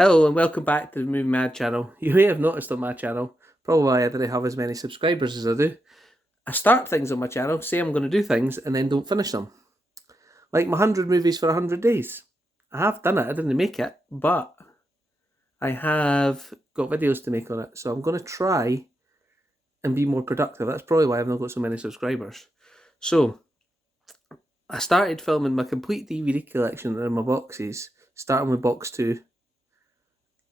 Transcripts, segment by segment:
Hello and welcome back to the Movie Mad channel. You may have noticed on my channel, probably I didn't have as many subscribers as I do. I start things on my channel, say I'm going to do things, and then don't finish them. Like my 100 movies for 100 days. I have done it, I didn't make it, but I have got videos to make on it. So I'm going to try and be more productive. That's probably why I've not got so many subscribers. So, I started filming my complete DVD collection in my boxes, starting with box 2.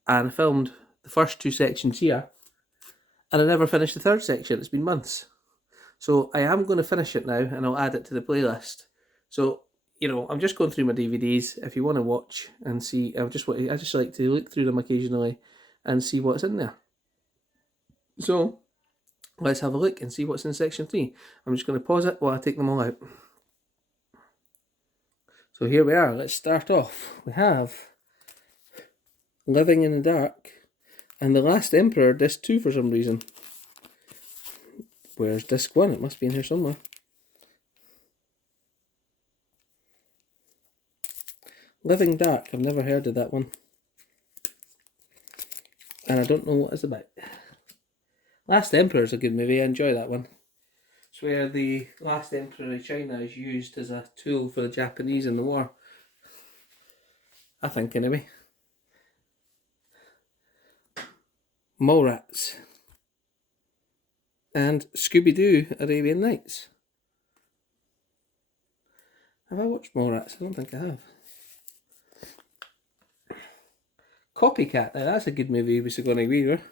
And I filmed the first 2 sections here, and I never finished the third section. It's been months. So I am going to finish it now, and I'll add it to the playlist. So, I'm just going through my DVDs. If you want to watch and see, I just like to look through them occasionally and see what's in there. So, let's have a look and see what's in section 3. I'm just going to pause it while I take them all out. So here we are. Let's start off. We have Living in the Dark and The Last Emperor, disc 2 for some reason. Where's disc 1? It must be in here somewhere. Living Dark, I've never heard of that one. And I don't know what it's about. Last Emperor is a good movie, I enjoy that one. It's where the last Emperor of China is used as a tool for the Japanese in the war. I think, anyway. Mallrats. And Scooby-Doo, Arabian Nights. Have I watched Mallrats? I don't think I have. Copycat, now that's a good movie with Sigourney Weaver.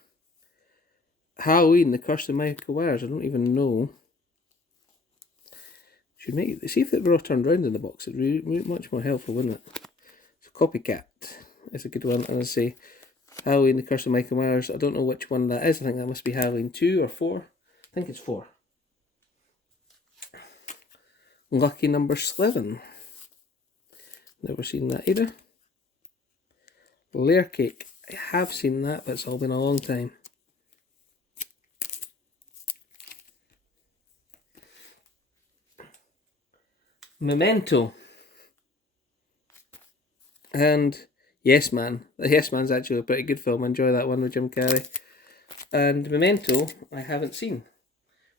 Halloween, The Curse of Michael Myers, I don't even know. Should make see if it were all turned around in the box, it'd be much more helpful, wouldn't it? So Copycat is a good one, and I say Halloween, The Curse of Michael Myers, I don't know which one that is, I think that must be Halloween 2 or 4. I think it's 4. Lucky Number 11. Never seen that either. Layer Cake. I have seen that, but it's all been a long time. Memento. And Yes Man. Yes Man's actually a pretty good film. I enjoy that one with Jim Carrey. And Memento, I haven't seen.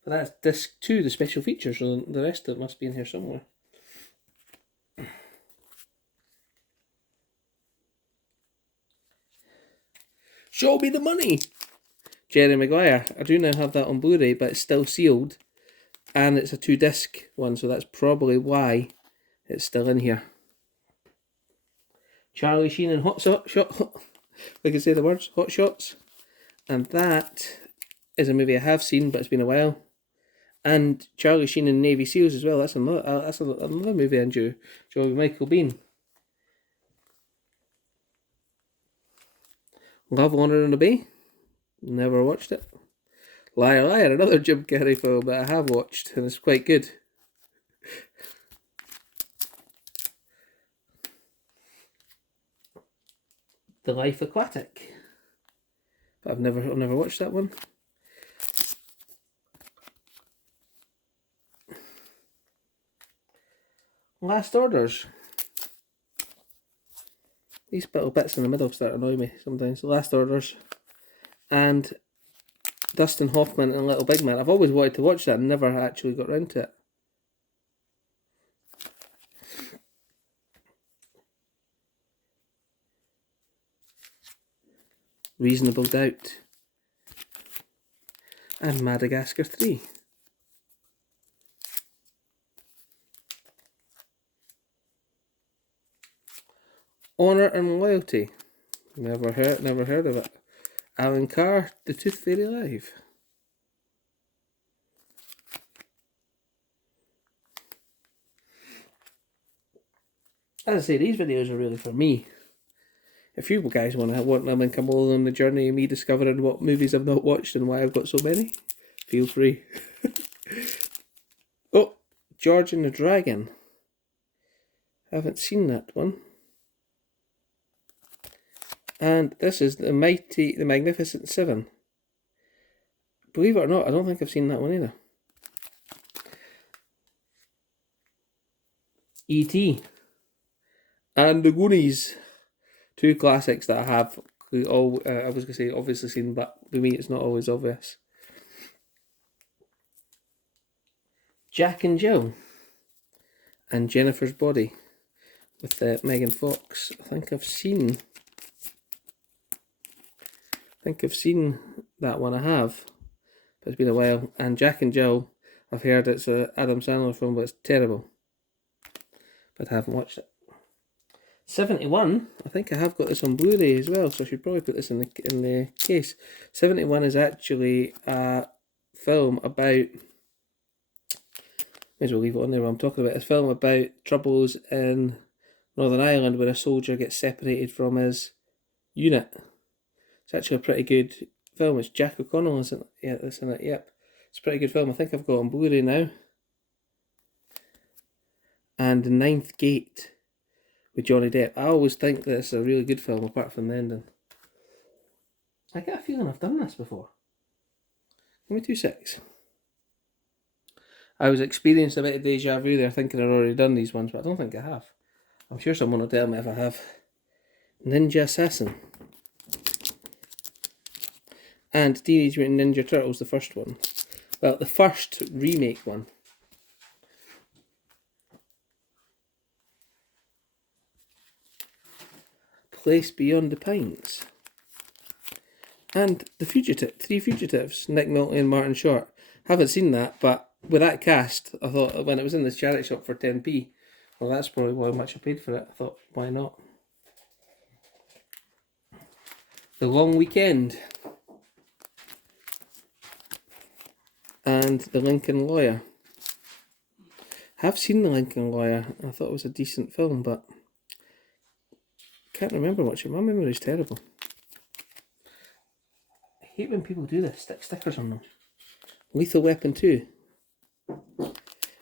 But that's disc 2, the special features, so the rest of it must be in here somewhere. Show me the money! Jerry Maguire. I do now have that on Blu-ray, but it's still sealed. And it's a 2-disc one, so that's probably why it's still in here. Charlie Sheen and Hot Shot. I can say the words, Hot Shots. And that is a movie I have seen, but it's been a while. And Charlie Sheen and Navy Seals as well. That's another movie I enjoy. With Michael Biehn. Love, Honor and Obey. Never watched it. Liar Liar, another Jim Carrey film that I have watched, and it's quite good. The Life Aquatic. But I've never watched that one. Last Orders. These little bits in the middle start to annoy me sometimes. Last Orders. And Dustin Hoffman and Little Big Man. I've always wanted to watch that and never actually got around to it. Reasonable Doubt. And Madagascar 3. Honour and Loyalty. Never heard of it. Alan Carr, The Tooth Fairy Live. As I say, these videos are really for me. If you guys want them and come along on the journey of me discovering what movies I've not watched and why I've got so many, feel free. Oh, George and the Dragon. Haven't seen that one. And this is The Magnificent Seven. Believe it or not, I don't think I've seen that one either. E.T. and The Goonies. Two classics that I have all, I was going to say obviously seen, but with me it's not always obvious. Jack and Jill and Jennifer's Body with Megan Fox. I think I've seen that one. I have, but it's been a while. And Jack and Jill, I've heard it's a Adam Sandler film, but it's terrible. But I haven't watched it. 71, I think I have got this on Blu-ray as well, so I should probably put this in the case. 71 is actually a film about, may as well leave it on there while I'm talking about it. It's a film about troubles in Northern Ireland where a soldier gets separated from his unit. It's actually a pretty good film. It's Jack O'Connell, isn't it? Yeah, that's in it, yep. It's a pretty good film. I think I've got it on Blu-ray now. And The Ninth Gate with Johnny Depp. I always think that it's a really good film apart from the ending. I get a feeling I've done this before. Give me 2 secs. I was experiencing a bit of deja vu there, thinking I'd already done these ones, but I don't think I have. I'm sure someone will tell me if I have. Ninja Assassin. And Teenage Mutant Ninja Turtles, the first one. Well, the first remake one. Place Beyond the Pines. And The Fugitive, Three Fugitives, Nick Nolte and Martin Short. Haven't seen that, but with that cast, I thought when it was in this charity shop for 10p, well, that's probably how much I paid for it. I thought, why not? The Long Weekend. And The Lincoln Lawyer. Have seen The Lincoln Lawyer. I thought it was a decent film, but can't remember much. My memory's terrible. I hate when people do this, stick stickers on them. Lethal Weapon 2.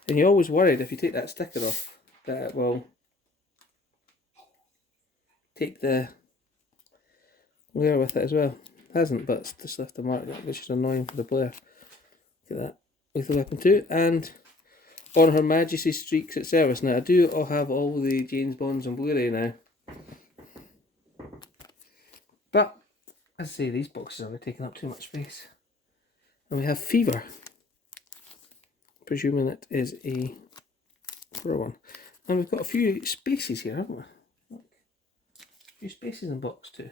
And you're always worried if you take that sticker off that it will take the wear with it as well. It hasn't, but it's just left a mark, which is annoying for the player. Look at that. Lethal Weapon 2. And On Her Majesty's Streaks at Service. Now, I do have all the James Bonds on Blu-ray now. But, as I say, these boxes are taking up too much space. And we have Fever. Presuming it is a horror one. And we've got a few spaces here, haven't we? Look. A few spaces in box 2.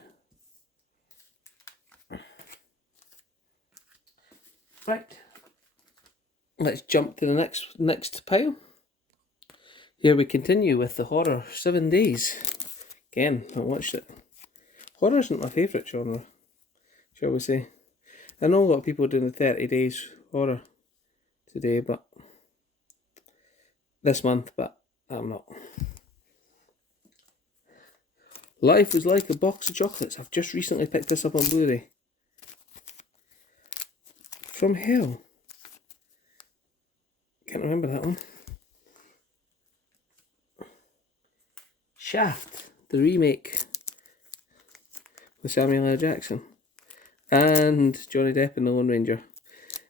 Right. Let's jump to the next pile. Here we continue with the horror 7 Days. Again, I watched it. Horror isn't my favourite genre, shall we say. I know a lot of people are doing the 30 Days horror today, but this month, but I'm not. Life was like a box of chocolates. I've just recently picked this up on Blu-ray. From Hell. Can't remember that one. Shaft, the remake with Samuel L. Jackson and Johnny Depp and The Lone Ranger.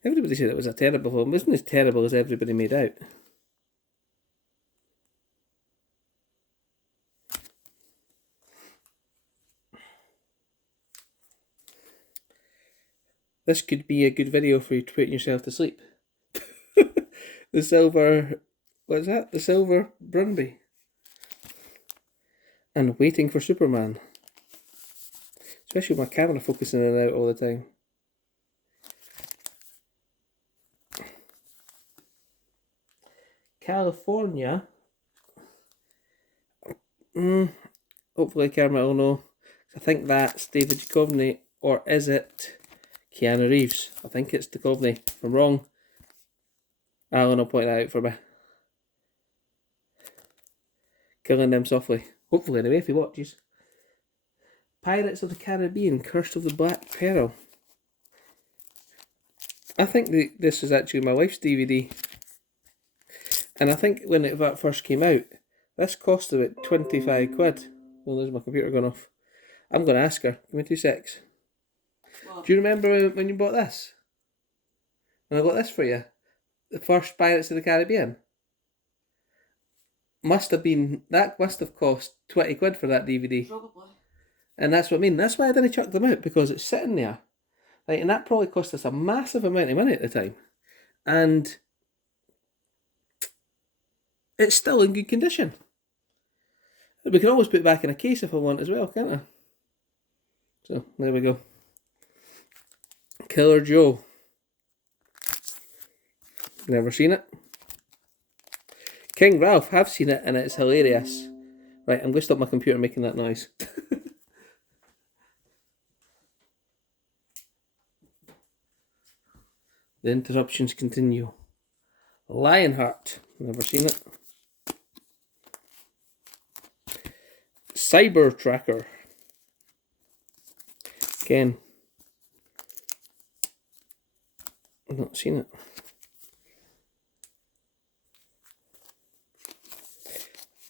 Everybody said it was a terrible film. It wasn't as terrible as everybody made out. This could be a good video for you to put yourself to sleep. The Silver, what's that? The Silver Brunby. And Waiting for Superman. Especially with my camera focusing in and out all the time. California. Hopefully camera will know. I think that's David Duchovny, or is it Keanu Reeves? I think it's Duchovny. If I'm wrong, Alan will point that out for me. Killing Them Softly. Hopefully anyway, if he watches. Pirates of the Caribbean, Curse of the Black Pearl. I think this is actually my wife's DVD. And I think when it first came out, this cost about 25 quid. Oh, there's my computer gone off. I'm going to ask her. Give me 2 secs. What? Do you remember when you bought this? And I got this for you. The first Pirates of the Caribbean. That must have cost 20 quid for that DVD. Probably. And that's what I mean. That's why I didn't chuck them out, because it's sitting there. Right, and that probably cost us a massive amount of money at the time. And it's still in good condition. We can always put it back in a case if I want as well, can't I? So, there we go. Killer Joe. Never seen it. King Ralph, have seen it, and it's hilarious. Right, I'm going to stop my computer making that noise. The interruptions continue. Lionheart, never seen it. Cyber Tracker. Again, I've not seen it.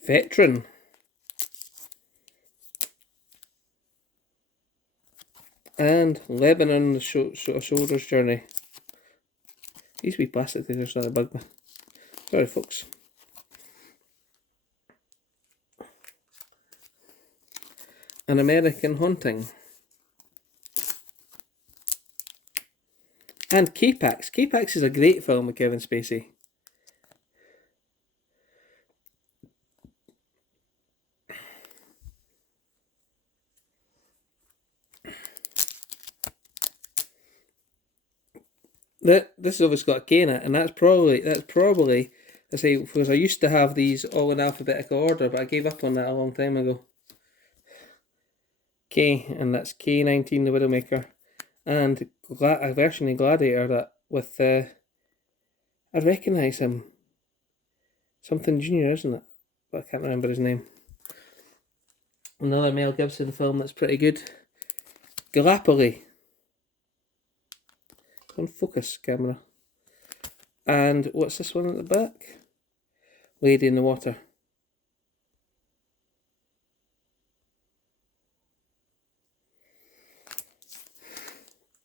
Veteran. And Lebanon, the Soldier's Journey. These wee plastic things are starting to bug me. Sorry, folks. An American Haunting. And K-Pax. K-Pax is a great film with Kevin Spacey. This has obviously got a K in it, and that's probably, I say, because I used to have these all in alphabetical order, but I gave up on that a long time ago. K, and that's K19 the Widowmaker, and a version of Gladiator that with, I recognise him. Something Junior, isn't it? But I can't remember his name. Another Mel Gibson film that's pretty good. Gallipoli. On focus, camera. And what's this one at the back? Lady in the Water.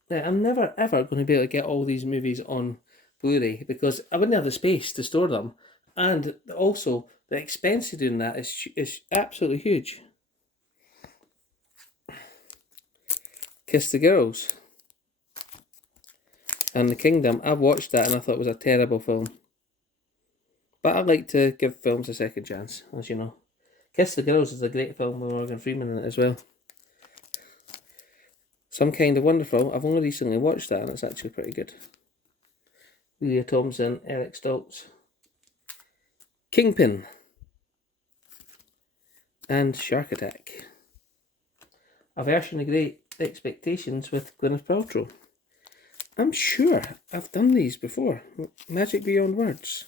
Now, I'm never ever going to be able to get all these movies on Blu-ray because I wouldn't have the space to store them, and also the expense of doing that is absolutely huge. Kiss the Girls. And The Kingdom, I've watched that and I thought it was a terrible film. But I like to give films a second chance, as you know. Kiss the Girls is a great film with Morgan Freeman in it as well. Some Kind of Wonderful, I've only recently watched that and it's actually pretty good. Leah Thompson, Eric Stoltz. Kingpin. And Shark Attack. A version of Great Expectations with Gwyneth Paltrow. I'm sure I've done these before. Magic Beyond Words.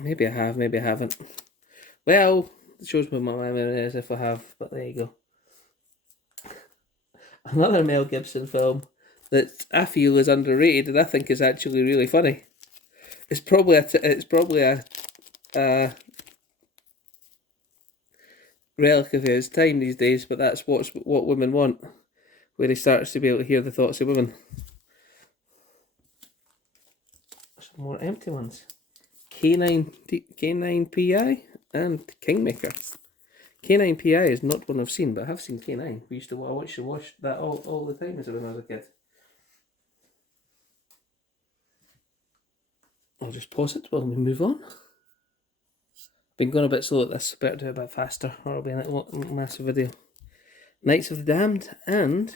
Maybe I have, maybe I haven't. Well, it shows me what my memory is if I have, but there you go. Another Mel Gibson film that I feel is underrated and I think is actually really funny. It's probably a relic of his time these days, but that's What Women Want, where he starts to be able to hear the thoughts of women. Some more empty ones. K9PI and Kingmaker. K9PI is not one I've seen, but I have seen K9. I used to watch that all the time when I was a kid. I'll just pause it while we move on. Been going a bit slow at this, better do it a bit faster or it'll be a massive video. Knights of the Damned and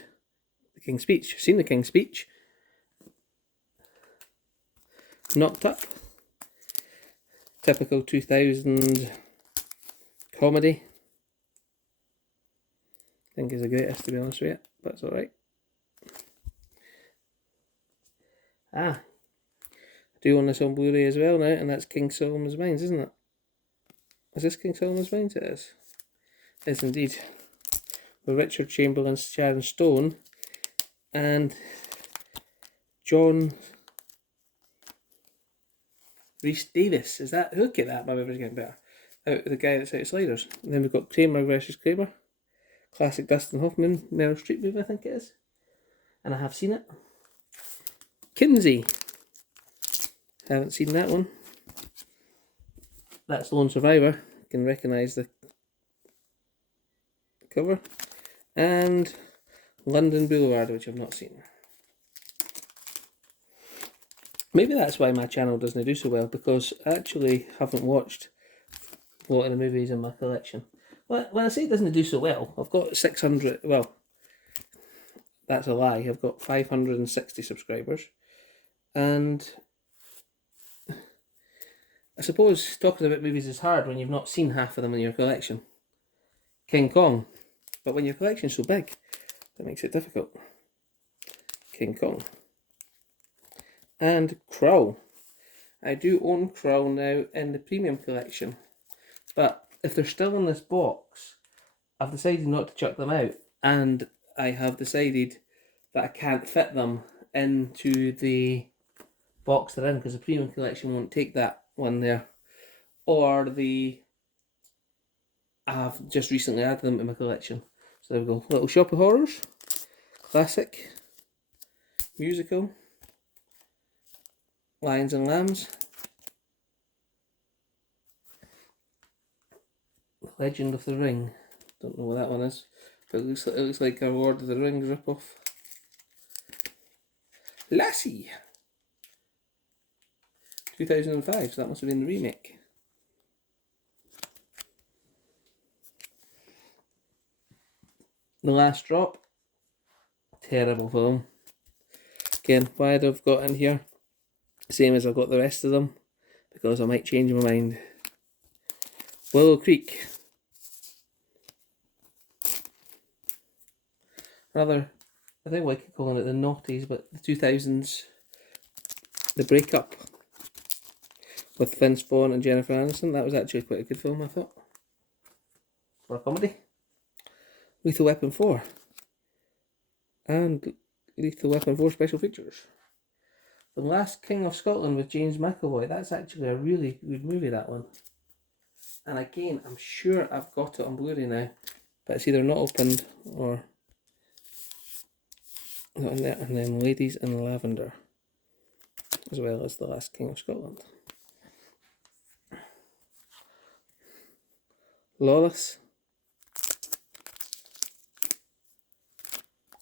The King's Speech. You've seen The King's Speech. Knocked Up. Typical 2000 comedy. I think is the greatest, to be honest with you, but it's alright. I do own this on Blu-ray as well now, and that's King Solomon's Mines, isn't it? Is this King Solomon's Mines? It is. It is indeed. With Richard Chamberlain, Sharon Stone, and John Rhys Davis. Is that? Look at that, my memory's getting better. Out the guy that's out of Sliders. And then we've got Kramer versus Kramer. Classic Dustin Hoffman, Meryl Streep movie, I think it is. And I have seen it. Kinsey. Haven't seen that one. That's Lone Survivor. You can recognise the cover. And London Boulevard, which I've not seen. Maybe that's why my channel doesn't do so well, because I actually haven't watched a lot of the movies in my collection. Well, when I say it doesn't do so well, I've got 600, well, that's a lie, I've got 560 subscribers. And I suppose talking about movies is hard when you've not seen half of them in your collection. King Kong. But when your collection's so big, that makes it difficult. King Kong. And Krull. I do own Krull now in the premium collection. But if they're still in this box, I've decided not to chuck them out. And I have decided that I can't fit them into the box they're in, because the premium collection won't take that one there. Or I've just recently added them to my collection. So there we go. Little Shop of Horrors. Classic. Musical. Lions and Lambs. Legend of the Ring. Don't know what that one is. But it looks like a Lord of the Rings ripoff. Lassie. 2005, so that must have been the remake. The Last Drop. Terrible film. Again, why I've got in here, same as I've got the rest of them, because I might change my mind. Willow Creek. Another, I think we keep calling it the noughties, but the 2000s, The Breakup, with Vince Vaughn and Jennifer Aniston. That was actually quite a good film, I thought, for a comedy. Lethal Weapon 4. And Lethal Weapon 4 special features. The Last King of Scotland with James McAvoy. That's actually a really good movie, that one. And again, I'm sure I've got it on Blu-ray now, but it's either not opened or not in there. And then Ladies in Lavender, as well as The Last King of Scotland. Lawless.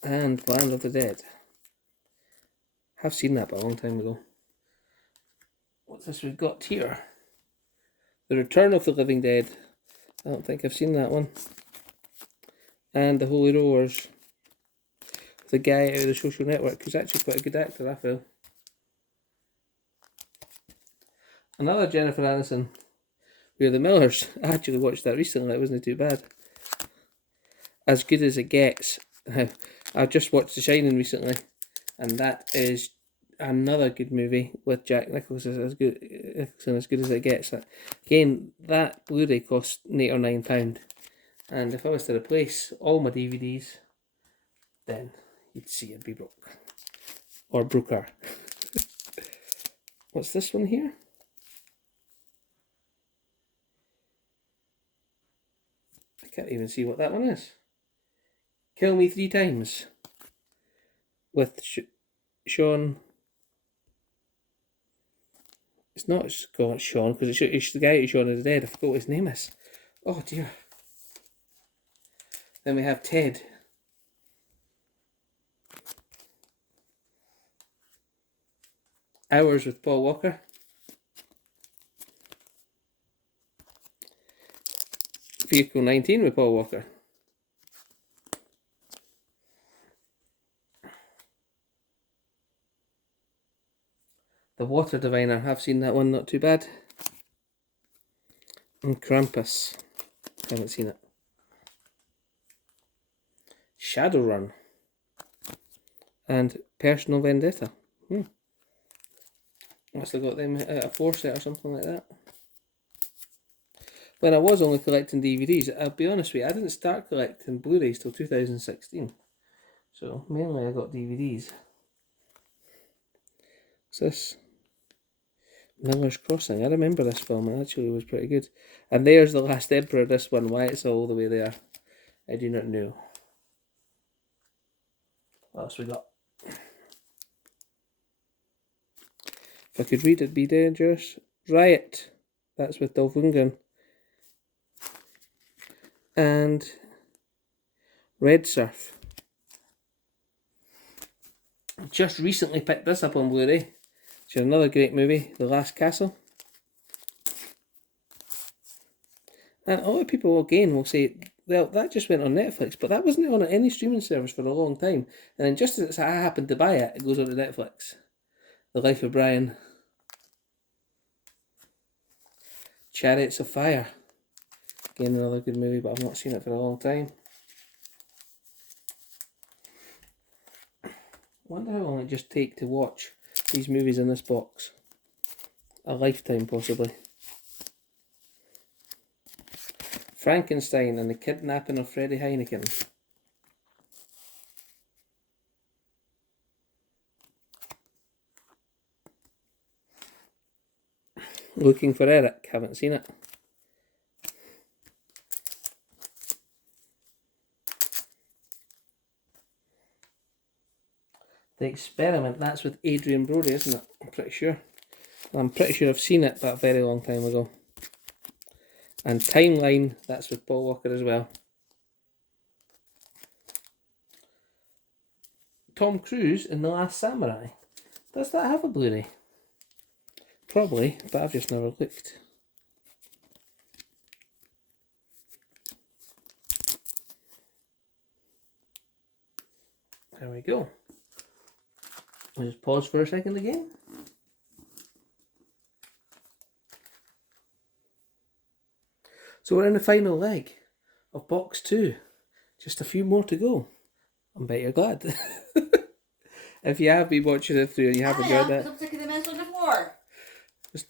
And Land of the Dead. Have seen that, but a long time ago. What's this we've got here? The Return of the Living Dead. I don't think I've seen that one. And The Holy Rollers. The guy out of The Social Network, who's actually quite a good actor, I feel. Another Jennifer Aniston. We Are the Millers. I actually watched that recently, it wasn't too bad. As Good as It Gets. I've just watched The Shining recently, and that is another good movie with Jack Nicholson as good as it gets. Again, that Blu-ray cost £8 or £9, and if I was to replace all my DVDs, then you'd see I'd be broke. Or broker. What's this one here? I can't even see what that one is. Kill Me 3 Times. With Sean. It's not Sean, because it's the guy who Shaun of the Dead. I forgot what his name is. Oh dear. Then we have Ted. Hours with Paul Walker. Vehicle 19 with Paul Walker. The Water Diviner, I've seen that one, not too bad. And Krampus, haven't seen it. Shadowrun. And Personal Vendetta. Must have got them at a 4-set or something like that. When I was only collecting DVDs, I'll be honest with you, I didn't start collecting Blu-rays till 2016. So mainly I got DVDs. What's this? Miller's Crossing. I remember this film, it actually was pretty good. And there's The Last Emperor, this one, why it's all the way there, I do not know. What else we got? If I could read, it'd be dangerous. Riot. That's with Dolph Lundgren. And Red Surf. Just recently picked this up on Blu-ray. It's another great movie, The Last Castle. And a lot of people again will say, well, that just went on Netflix, but that wasn't on any streaming service for a long time. And then just as I happened to buy it, it goes on to Netflix. The Life of Brian. Chariots of Fire. Again, another good movie, but I've not seen it for a long time. I wonder how long it just take to watch these movies in this box. A lifetime, possibly. Frankenstein and the Kidnapping of Freddie Heineken. Looking for Eric, haven't seen it. The Experiment, that's with Adrian Brody, isn't it? I'm pretty sure. I'm pretty sure I've seen it, but a very long time ago. And Timeline, that's with Paul Walker as well. Tom Cruise in The Last Samurai. Does that have a Blu-ray? Probably, but I've just never looked. There we go. I'll just pause for a second again. So we're in the final leg of box 2. Just a few more to go. I bet you're glad. If you have been watching it through and you have enjoyed that. I'm taking the mess on the floor.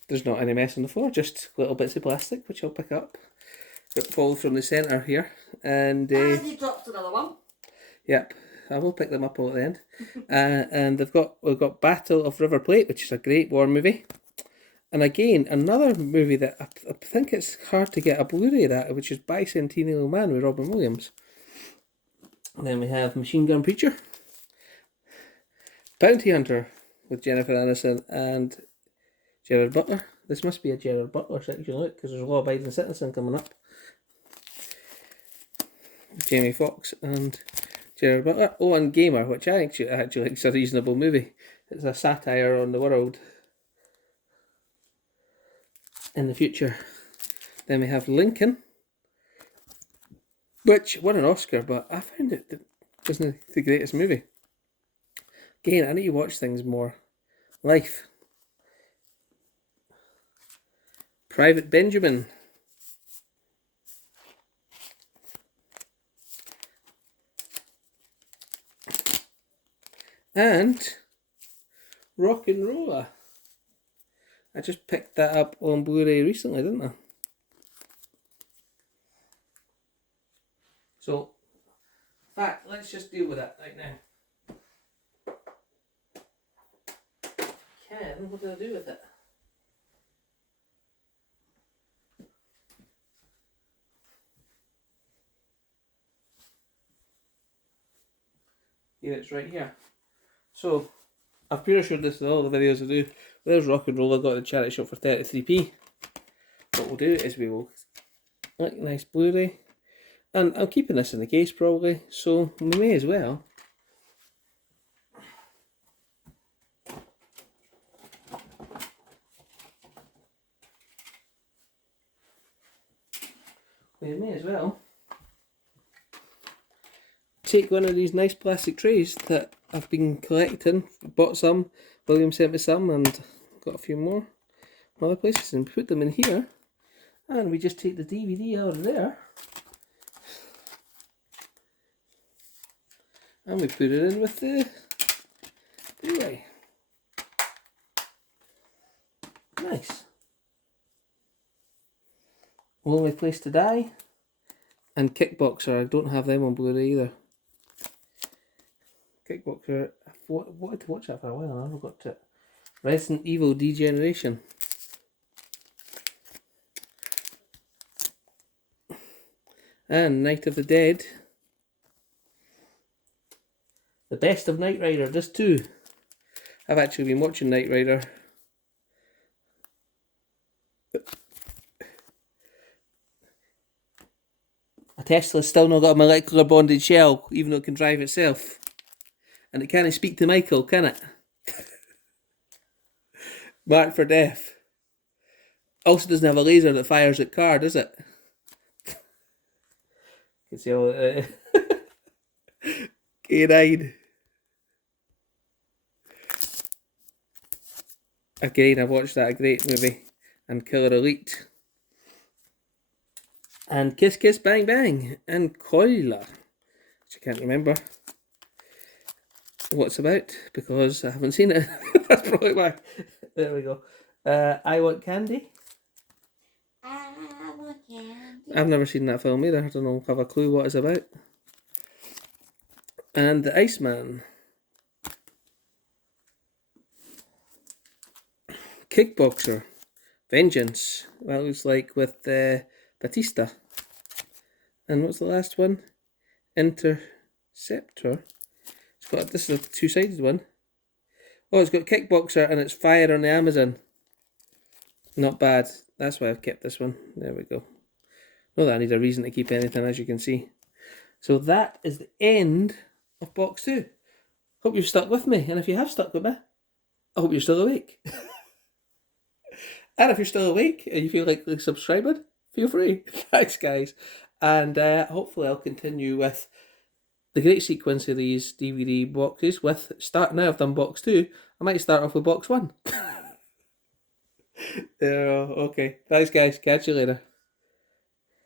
There's not any mess on the floor, just little bits of plastic, which I'll pick up. It falls from the centre here. And you dropped another one. Yep, I will pick them up all at the end. And we've got Battle of River Plate, which is a great war movie. And again, another movie that I think it's hard to get a Blu-ray of that, which is Bicentennial Man with Robin Williams. And then we have Machine Gun Preacher. Bounty Hunter with Jennifer Aniston and Gerard Butler. This must be a Gerard Butler section, look, because there's a law abiding citizen coming up. Jamie Foxx and Gerard Butler. Oh, and Gamer, which I actually think is a reasonable movie. It's a satire on the world in the future. Then we have Lincoln, which won an Oscar, but I found it wasn't the greatest movie. Again, I need to watch things more. Life. Private Benjamin. And Rock and Roller. I just picked that up on Blu-ray recently, didn't I? So, in fact, let's just deal with it right now. Ken, what did I do with it? Here, it's right here. So, I've pretty sure this is all the videos I do. There's Rock and Roll. I got at the charity shop for 33p. What we'll do is we will like nice Blu-ray, and I'm keeping this in the case probably, so we may as well. We may as well take one of these nice plastic trays that I've been collecting. Bought some, William sent me some, and got a few more from other places, and put them in here. And we just take the DVD out of there and we put it in with the Blu-ray. Nice. Lonely Place to Die and Kickboxer. I don't have them on Blu-ray either. Kickboxer, I've wanted to watch that for a while and I never got to it. Resident Evil Degeneration. And Night of the Dead. The Best of Knight Rider, just 2. I've actually been watching Knight Rider. A Tesla's still not got a molecular bonded shell, even though it can drive itself. And it can't speak to Michael, can it? Marked for death. Also doesn't have a laser that fires at car, does it? You can see all K9. Again, I've watched that great movie. And Killer Elite. And Kiss Kiss Bang Bang. And Coiler. Which I can't remember what it's about because I haven't seen it. That's probably why. There we go. I Want Candy. I want candy. I've never seen that film either. I don't know, have a clue what it's about. And The Iceman. Kickboxer. Vengeance. That looks like with Batista. And what's the last one? Interceptor. It's got, this is a two-sided one. Oh, it's got Kickboxer and it's Fire on the Amazon. Not bad. That's why I've kept this one. There we go. Not that I need a reason to keep anything, as you can see. So that is the end of box 2. Hope you've stuck with me. And if you have stuck with me, I hope you're still awake. And if you're still awake and you feel like subscribing, feel free. Thanks, guys. And hopefully I'll continue with the great sequence of these DVD boxes with now I've done box 2. I might start off with box 1. Okay. Thanks, guys. Catch you later.